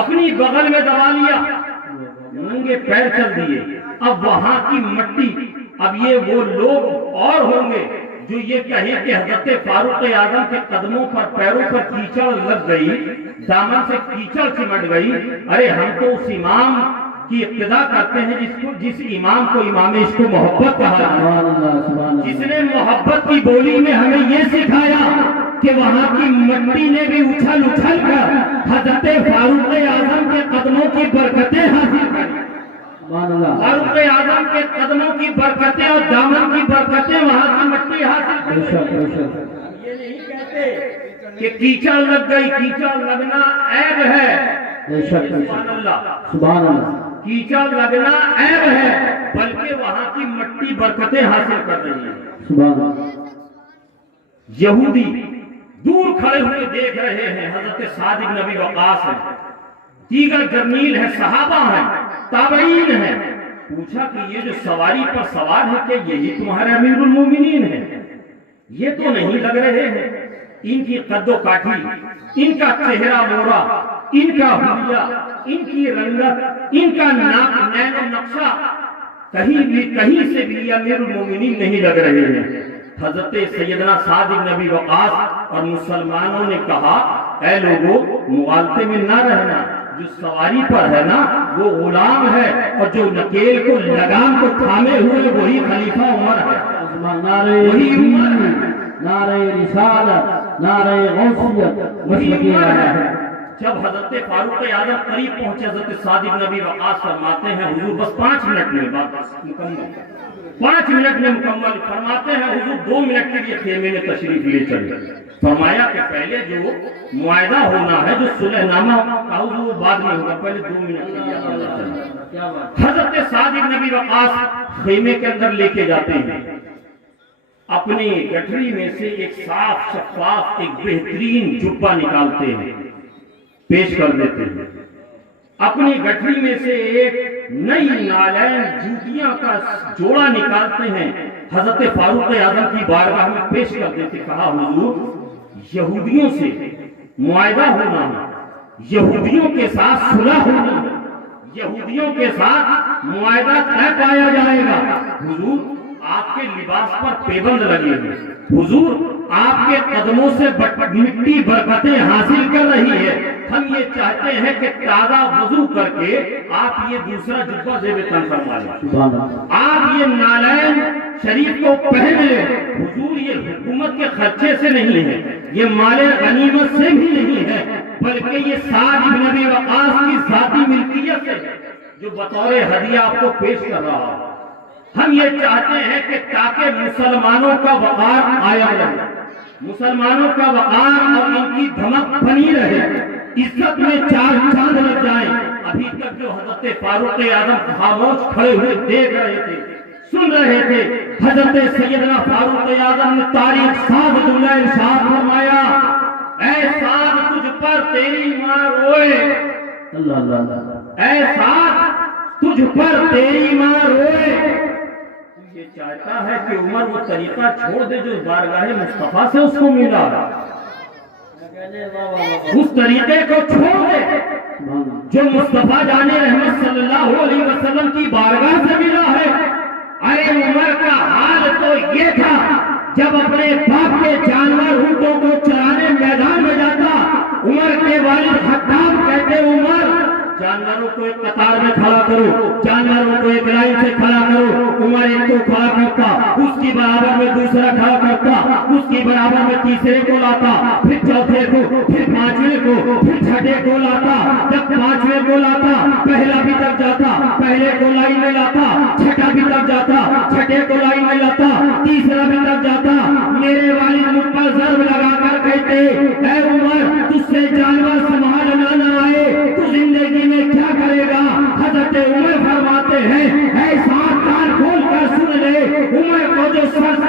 اپنی بغل میں دبا لیا، ننگے پیر چل دیے۔ اب وہاں کی مٹی، اب یہ وہ لوگ اور ہوں گے جو یہ کہیں کہ حضرت فاروق اعظم کے قدموں پر پیروں پر کیچڑ لگ گئی، دامن سے کیچڑ چمٹ گئی، ارے ہم تو اس امام کی اقتدا کرتے ہیں جس امام کو امام عشق و محبت کہا، جس نے محبت کی بولی میں ہمیں یہ سکھایا کہ وہاں کی مٹی نے بھی اچھل اچھل کر حضرت فاروق اعظم کے قدموں کی برکتیں حاصل کری۔ فاروق اعظم کے قدموں کی برکتیں اور دامن کی برکتیں وہاں کی مٹی حاصل کری۔ یہ نہیں کہتے کہ کیچڑ لگ گئی، کیچڑ لگنا عیب ہے، سبحان اللہ، کیچڑ لگنا عیب ہے، بلکہ وہاں کی مٹی برکتیں حاصل کر رہی ہے۔ یہودی دور کھڑے ہوئے دیکھ رہے ہیں، حضرت سعد بن ابی وقاص ہیں، دیگر جرنیل ہیں، صحابہ ہیں، تابعین ہیں۔ پوچھا کہ یہ جو سواری پر سوار ہے کہ یہی تمہارے امیر المومنین ہیں؟ یہ تو نہیں لگ رہے ہیں، ان کی قد و کاٹھی، ان کا چہرہ مورا، ان کا حلیہ، ان کی رنگت، ان کا ناک نین و نقشہ کہیں سے بھی یہ امیر المومنین نہیں لگ رہے ہیں۔ حضرت سیدنا سعد بن ابی وقاص اور مسلمانوں نے کہا، اے لوگو مغالطے میں نہ رہنا، جو سواری پر ہے نا وہ غلام ہے، اور جو نکیل کو لگام کو تھامے ہوئے وہی خلیفہ عمر ہے، وہی عمر ہے، نعرہ رسالت، نعرہ غوثیت، وہی عمر ہے۔ جب حضرت فاروق اعظم قریب پہنچے، حضرت سعد بن ابی وقاص فرماتے ہیں حضور بس 5 منٹ میں بات مکمل، 5 منٹ میں مکمل۔ فرماتے ہیں حضور 2 منٹ کے لیے خیمے میں تشریف لے چلے۔ فرمایا کہ پہلے جو معاہدہ ہونا ہے، جو صلح نامہ حضور وہ بعد میں ہوگا، پہلے 2 منٹ کے لیے اللہ چلے۔ حضرت سعد بن ابی وقاص خیمے کے اندر لے کے جاتے ہیں، اپنی گٹھری میں سے ایک صاف شفاف ایک بہترین جبہ نکالتے ہیں، پیش کر دیتے ہیں۔ اپنی گٹھری میں سے ایک نئی نالین جوتیاں کا جوڑا نکالتے ہیں، حضرت فاروق اعظم کی بارگاہ میں پیش کر دیتے۔ کہا حضور یہودیوں سے معاہدہ ہونا ہے، یہودیوں کے ساتھ صلح ہونی ہے، یہودیوں کے ساتھ معاہدہ طے پایا جائے گا۔ حضور آپ کے لباس پر پیبند لگے ہیں، حضور آپ کے قدموں سے مٹی برکتیں حاصل کر رہی ہے، ہم یہ چاہتے ہیں کہ تازہ وضو کر کے آپ یہ دوسرا جبہ زیب تن فرما لیں، آپ یہ نالین شریف کو پہن لیں۔ حضور یہ حکومت کے خرچے سے نہیں ہے، یہ مال غنیمت سے بھی نہیں ہے، بلکہ یہ سعد بن ابی وقاص کی ذاتی ملکیت سے جو بطور ہدیہ آپ کو پیش کر رہا ہے۔ ہم یہ چاہتے ہیں کہ تاکہ مسلمانوں کا وقار قائم رہے، مسلمانوں کا وقار اور ان کی دھمک بنی رہے، عزت میں 4 چاند لگ جائیں۔ ابھی تک جو حضرت فاروق اعظم خاموش کھڑے ہوئے دیکھ رہے تھے، سن رہے تھے، حضرت سیدنا فاروق اعظم نے تاریخ ساز اللہ ارشاد فرمایا، اے سعد تجھ پر تیری ماں روئے، اے سعد تجھ پر تیری ماں روئے۔ یہ چاہتا ہے کہ عمر وہ طریقہ چھوڑ دے جو بارگاہ مصطفیٰ سے اس کو ملا، اس طریقے کو چھوڑ دے جو مصطفیٰ جان رحمت صلی اللہ علیہ وسلم کی بارگاہ سے ملا ہے۔ ارے عمر کا حال تو یہ تھا جب اپنے باپ کے جانور اونٹوں کو چرانے میدان میں جاتا، عمر کے والد خطاب کہتے عمر جانوروں کو ایک قطار میں کھڑا کرو، جانوروں کو ایک لائن سے کھڑا کرو۔ عمر ایک کو کھڑا کرتا، اس کی برابر میں دوسرا کھڑا کرتا، اس کی برابر میں تیسرے کو لاتا، پھر چوتھے کو، پھر 5ویں کو، پھر 6ٹھے کو لاتا۔ جب 5ویں کو لاتا پہلا بھی تک جاتا، پہلے کو لائن میں لاتا، 6ٹھا بھی تک جاتا، 6ٹھے کو لائن میں لاتا، تیسرا بھی تک جاتا۔ میرے والد مجھ پر ضرب لگا کر کہتے، اے عمر تجھ سے جانور سنبھالنا نہ آئے تو زندگی میں کیا کرے گا؟ حضرت عمر فرماتے ہیں، اے سعد کان کھول کر سن لے، عمر کو جو سر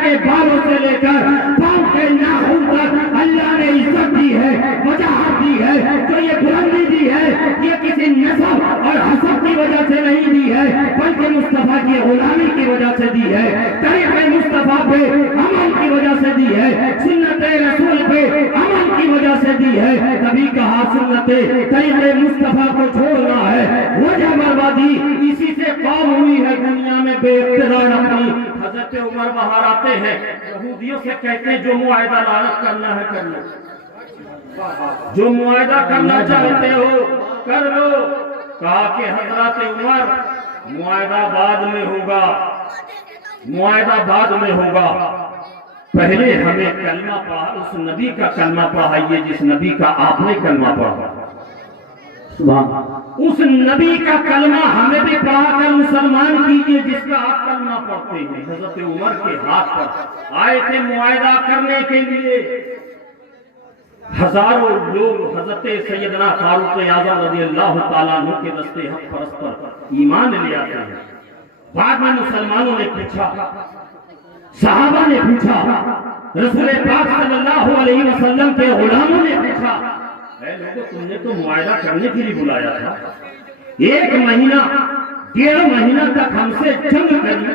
کے بالوں سے لے کر پاؤں کے ناخن تک اللہ نے عزت دی ہے، وجاہت دی ہے، جو یہ بلندی دی ہے یہ کسی نسب اور حسب کی وجہ سے نہیں دی ہے، بلکہ مصطفیٰ کی غلامی کی وجہ سے دی ہے، طریق مصطفیٰ پہ عمل کی وجہ سے دی ہے، سنت رسول پہ عمل کی کی وجہ سے دی ہے، نبی کا سنت طریقے مصطفیٰ کو چھوڑنا ہے، وجہ بربادی اسی سے قوم ہوئی ہے دنیا میں بے اقتدار اپنی۔ حضرت عمر باہر آتے ہیں، یہودیوں سے کہتے ہیں جو معاہدہ لعنت کرنا ہے کر لو، جو معاہدہ کرنا چاہتے ہو کر لو۔ کہا کہ حضرت عمر معاہدہ بعد میں ہوگا، معاہدہ بعد میں ہوگا، پہلے ہمیں کلمہ پڑھا، اس نبی کا کلمہ پڑھائیے جس نبی کا آپ نے کلمہ پڑھا، اس نبی کا کلمہ ہمیں بھی پڑھا کر مسلمان کیجئے جس کا آپ کلمہ پڑھتے ہیں۔ حضرت عمر کے ہاتھ پر آئے تھے معاہدہ کرنے کے لیے، ہزاروں لوگ حضرت سیدنا فاروق اعظم رضی اللہ تعالیٰ عنہ کے دستے حق پرست پر ایمان لے آتے ہیں۔ بعد میں مسلمانوں نے پوچھا، صحابہ نے پوچھا، رسول پاک صلی اللہ علیہ وسلم کے غلاموں نے پوچھا، اے لوگوں تم نے تو معاہدہ کرنے کے لیے بلایا تھا، 1 مہینہ 1.5 مہینہ تک ہم سے جنگ کری،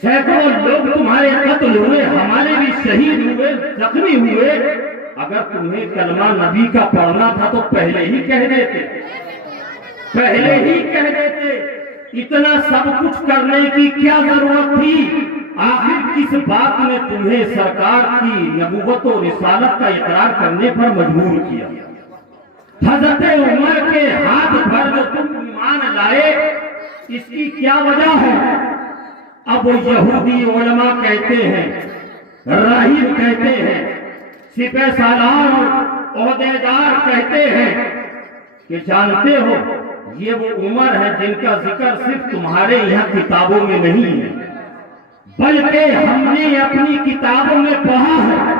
سینکڑوں لوگ تمہارے قتل ہوئے، ہمارے بھی شہید ہوئے، زخمی ہوئے، اگر تمہیں کلمہ نبی کا پڑھنا تھا تو پہلے ہی کہہ دیتے، پہلے ہی کہہ دیتے، اتنا سب کچھ کرنے کی کیا ضرورت تھی؟ آخر کس بات نے تمہیں سرکار کی نبوت و رسالت کا اقرار کرنے پر مجبور کیا؟ حضرت عمر کے ہاتھ پر جو تم ایمان لائے اس کی کیا وجہ ہے؟ اب وہ یہودی علماء کہتے ہیں، راہب کہتے ہیں، سپہ سالار اور عہدیدار کہتے ہیں کہ جانتے ہو یہ وہ عمر ہے جن کا ذکر صرف تمہارے یہاں کتابوں میں نہیں ہے بلکہ ہم نے اپنی کتابوں میں پڑھا ہے،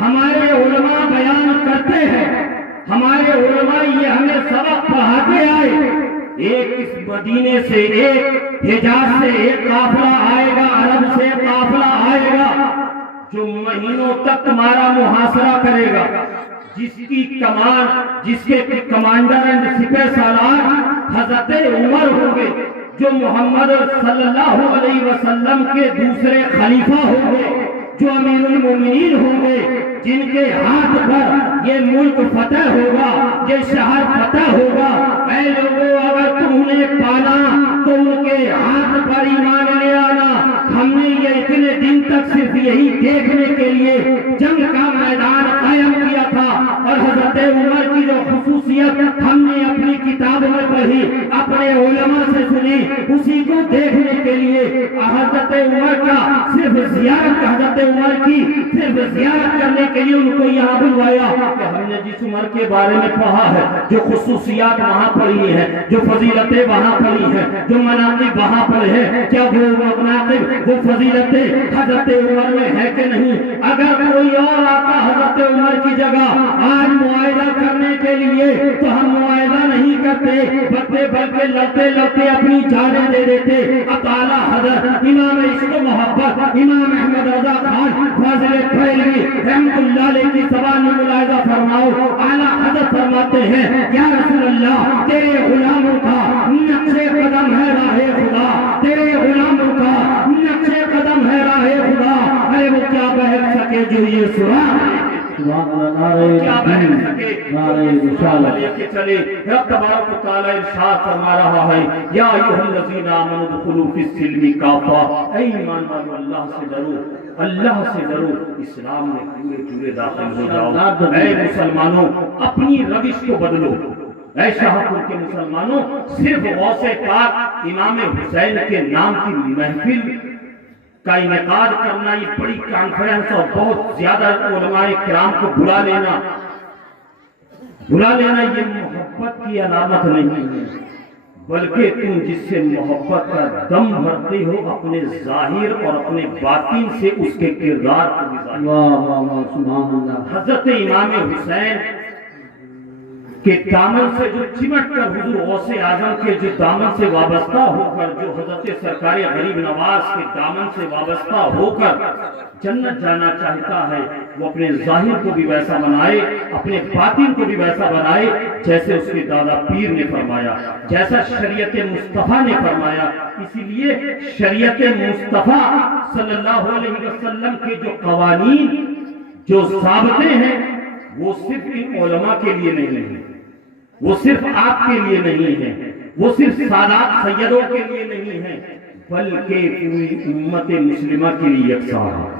ہمارے علماء بیان کرتے ہیں، ہمارے علماء یہ ہمیں سبق پڑھاتے آئے، ایک اس مدینے سے ایک حجاز سے ایک قافلہ آئے گا، عرب سے قافلہ آئے گا جو مہینوں تک تمہارا محاصرہ کرے گا، جس کے کمانڈر اینڈ سپہ سالار حضرت عمر ہوں گے، جو محمد صلی اللہ علیہ وسلم کے دوسرے خلیفہ ہوں گے، جو امیر المومنین ہوں گے، جن کے ہاتھ پر یہ ملک فتح ہوگا، یہ شہر فتح ہوگا۔ اے لوگوں اگر تم نے پانا تو ان کے ہاتھ پر ایمان لے آنا۔ ہم نے یہ اتنے دن تک صرف یہی دیکھنے کے لیے جنگ کا میدان قائم کیا تھا، اور حضرت عمر کی جو خصوصیت ہم نے اپنی کتاب میں پڑھی، اپنے علماء سے سنی، اسی کو دیکھنے کے لیے حضرت عمر کا صرف زیارت، حضرت عمر کی صرف زیارت کرنے کے لیے ان کو یہاں بلوایا کہ ہم نے جس عمر کے بارے میں پڑھا ہے، جو خصوصیات وہاں پڑھی ہیں، جو فضیلتیں وہاں پڑھی ہیں، جو مناقب وہاں پر ہے، کیا وہ مناقب وہ فضیلتیں حضرت عمر میں ہے کہ نہیں؟ اگر کوئی اور آتا حضرت عمر کی جگہ آج معاہدہ کرنے کے لیے تو ہم معاہدہ نہیں کرتے بلکہ لڑتے لڑتے اپنی جانیں دے دیتے۔ اب اعلیٰ حضرت امام عشق و محبت امام احمد رضا خان فاضل بریلوی رحمۃ اللہ علیہ کی زبان میں ملاحظہ فرماؤ، اعلیٰ حضرت فرماتے ہیں یا رسول اللہ تیرے غلاموں کا نقش قدم ہے راہ خدا، تیرے غلاموں کا نقش قدم ہے راہ خدا، ارے وہ کیا بہت سکے جو یہ سنا، کیا بہن سکے نعرہ رسالت لے کے چلے۔ رب تبارک و تعالی ارشاد فرما رہا ہے یا ایھا الذین آمنوا ادخلوا فی السلم کافہ، اے ایمان والو اللہ سے ڈرو، اللہ سے ڈرو، اسلام میں پورے داخل ہو جاؤ۔ اے مسلمانوں اپنی روش کو بدلو، اے شاہپور کے مسلمانوں صرف غوث پاک امام حسین کے نام کی محفل کا انعقاد کرنا، یہ بڑی کانفرنس اور بہت زیادہ علماء کرام کو بلا لینا یہ محبت کی علامت نہیں ہے، بلکہ تم جس سے محبت کا دم بھرتے ہو اپنے ظاہر اور اپنے باطن سے اس کے کردار کو بھی ظاہر۔ حضرت امام حسین کہ دامن سے جو چمٹ کر حضور غوث اعظم کے جو دامن سے وابستہ ہو کر، جو حضرت سرکار غریب نواز کے دامن سے وابستہ ہو کر جنت جانا چاہتا ہے، وہ اپنے ظاہر کو بھی ویسا بنائے، اپنے باطن کو بھی ویسا بنائے جیسے اس کے دادا پیر نے فرمایا، جیسا شریعت مصطفیٰ نے فرمایا۔ اسی لیے شریعت مصطفیٰ صلی اللہ علیہ وسلم کے جو قوانین، جو ضابطے ہیں، وہ صرف ان علماء کے لیے نہیں ہے، وہ صرف آپ کے لیے نہیں ہے، وہ صرف سادات سیدوں کے لیے نہیں ہے، بلکہ پوری امت مسلمہ کے لیے یکساں ہے،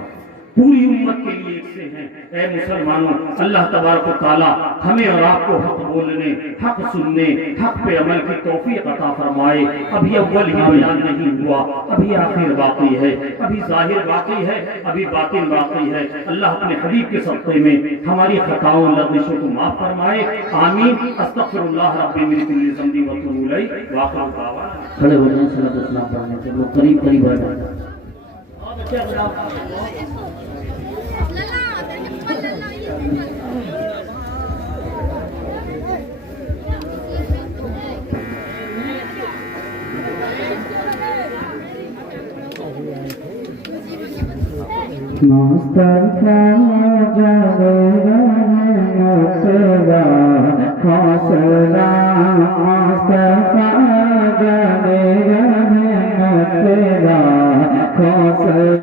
پوری امت کے لیے ایک سے ہیں۔ اے مسلمانوں، اللہ تبارک و تعالی ہمیں اور آپ کو حق بولنے، حق سننے، حق پہ عمل کی توفیق عطا فرمائے۔ ابھی اول ہی بیان نہیں ہوا، ابھی آخر باقی ہے، ابھی ظاہر باقی ہے، ابھی باطن باقی ہے۔ اللہ اپنے حبیب کے صدقے میں ہماری خطاؤں لغزشوں کو معاف فرمائے، آمین۔ استغفر اللہ ربی من کل ذنب واتوب الیہ، وآخر دعوانا۔ کھڑے ہو جائیں، صلاۃ والسلام پڑھنے کے لوگ قریب قریب آ جائیں۔ مصطفیٰ جانے مصطفیٰ حوصلہ، مصطفیٰ جانے مصطفیٰ حوصلہ۔